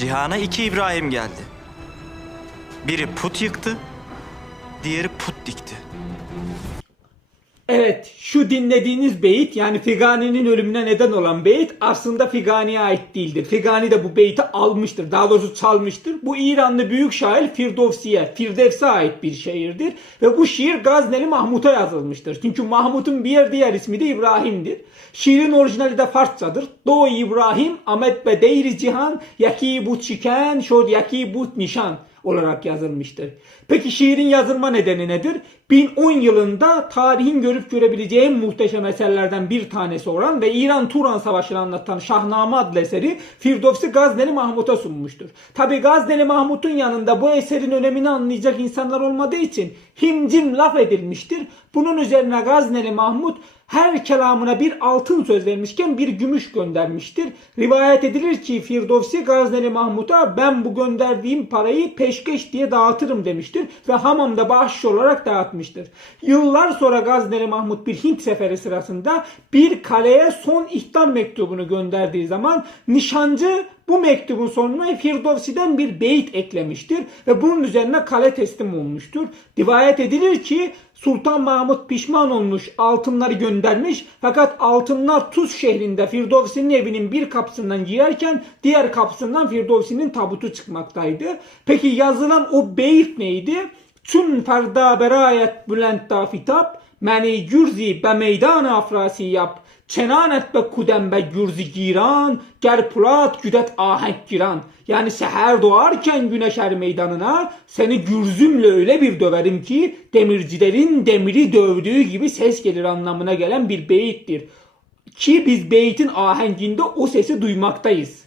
Cihana iki İbrahim geldi. Biri put yıktı, diğeri put dikti. Evet, şu dinlediğiniz beyit, yani Figani'nin ölümüne neden olan beyit aslında Figani'ye ait değildir. Figani de bu beyti almıştır, daha doğrusu çalmıştır. Bu İranlı büyük şair Firdevs'e ait bir şiirdir. Ve bu şiir Gazneli Mahmut'a yazılmıştır. Çünkü Mahmut'un bir diğer ismi de İbrahim'dir. Şiirin orijinali de Farsçadır. Do İbrahim, Ahmet be deyri cihan, yaki bu çiken, şod yaki bu nişan olarak yazılmıştır. Peki şiirin yazılma nedeni nedir? 1010 yılında tarihin görüp görebileceği en muhteşem eserlerden bir tanesi olan ve İran-Turan Savaşı'nı anlatan Şahname adlı eseri Firdevs'i Gazneli Mahmut'a sunmuştur. Tabi Gazneli Mahmut'un yanında bu eserin önemini anlayacak insanlar olmadığı için himcim laf edilmiştir. Bunun üzerine Gazneli Mahmut her kelamına bir altın söz vermişken bir gümüş göndermiştir. Rivayet edilir ki Firdevs'i Gazneli Mahmut'a ben bu gönderdiğim parayı peşkeş diye dağıtırım demiştir ve hamamda bahşiş olarak dağıtmıştır. Yıllar sonra Gazneli Mahmut bir Hint seferi sırasında bir kaleye son ihtar mektubunu gönderdiği zaman nişancı bu mektubun sonuna Firdevs'den bir beyit eklemiştir ve bunun üzerine kale teslim olmuştur. Rivayet edilir ki Sultan Mahmut pişman olmuş, altınları göndermiş fakat altınlar Tuz şehrinde Firdevs'in evinin bir kapısından girerken diğer kapısından Firdevs'in tabutu çıkmaktaydı. Peki yazılan o beyit neydi? Çün ferda berayet bülent da fitap, meni gürzi be meydan afrasi yap. Çenanet be kudem be gürzi giran, ger pulat güdet ahenk giran. Yani seher doğarken güneşer meydanına, seni gürzümle öyle bir döverim ki demircilerin demiri dövdüğü gibi ses gelir anlamına gelen bir beyittir. Ki biz beyitin ahenginde o sesi duymaktayız.